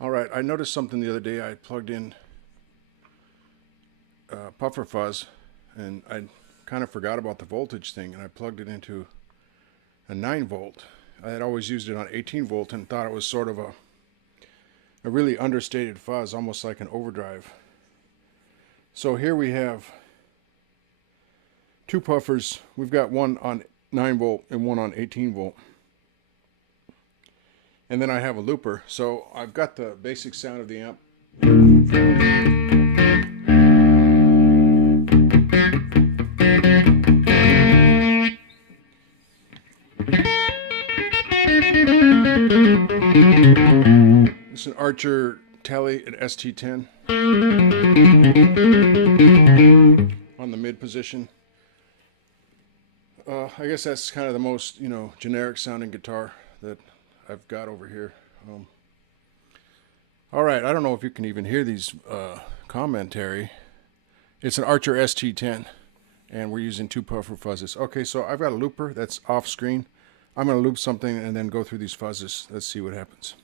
Alright, I noticed something the other day. I plugged in Puffer Fuzz, and I kind of forgot about the voltage thing, and I plugged it into a 9 volt. I had always used it on 18 volt and thought it was sort of a really understated fuzz, almost like an overdrive. So here we have two puffers. We've got one on 9 volt and one on 18 volt. And then I have a looper. So I've got the basic sound of the amp. It's an Archer Tele at ST10 on the mid position. I guess that's kind of the most, generic sounding guitar that I've got over here. Alright, I don't know if you can even hear these commentary. It's an Archer ST10, and we're using two puffer fuzzes. Okay, so I've got a looper that's off screen. I'm going to loop something and then go through these fuzzes. Let's see what happens.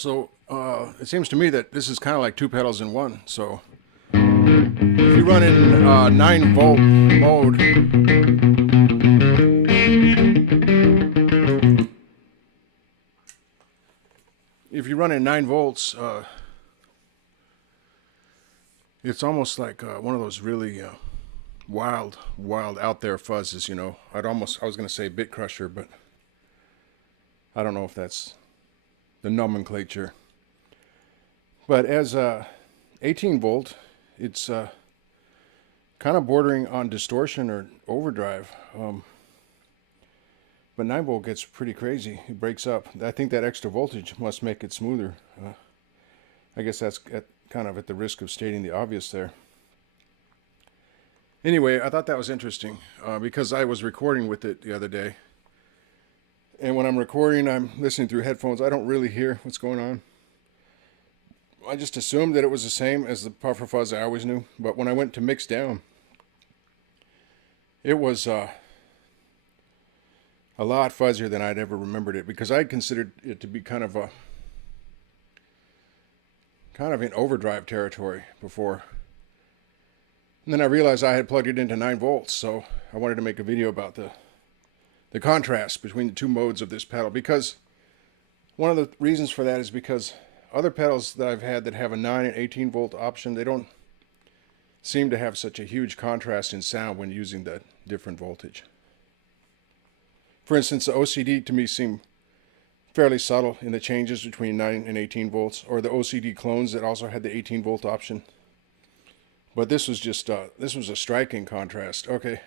So it seems to me that this is kind of like two pedals in one. So if you run in 9-volt mode, if you run in 9 volts, it's almost like one of those really wild out there fuzzes, you know. I was going to say bit crusher, but I don't know if that's the nomenclature. But as 18 volt, it's kind of bordering on distortion or overdrive. But 9 volt gets pretty crazy. It breaks up. I think that extra voltage must make it smoother. I guess that's kind of at the risk of stating the obvious there. Anyway, I thought that was interesting because I was recording with it the other day. And when I'm recording, I'm listening through headphones. I don't really hear what's going on. I just assumed that it was the same as the Puffer Fuzz I always knew. But when I went to mix down, it was a lot fuzzier than I'd ever remembered it, because I'd considered it to be kind of in overdrive territory before. And then I realized I had plugged it into 9 volts, so I wanted to make a video about the contrast between the two modes of this pedal, because one of the reasons for that is because other pedals that I've had that have a 9 and 18 volt option, they don't seem to have such a huge contrast in sound when using that different voltage. For instance, the OCD to me seemed fairly subtle in the changes between 9 and 18 volts, or the OCD clones that also had the 18 volt option. But this was just this was a striking contrast. Okay,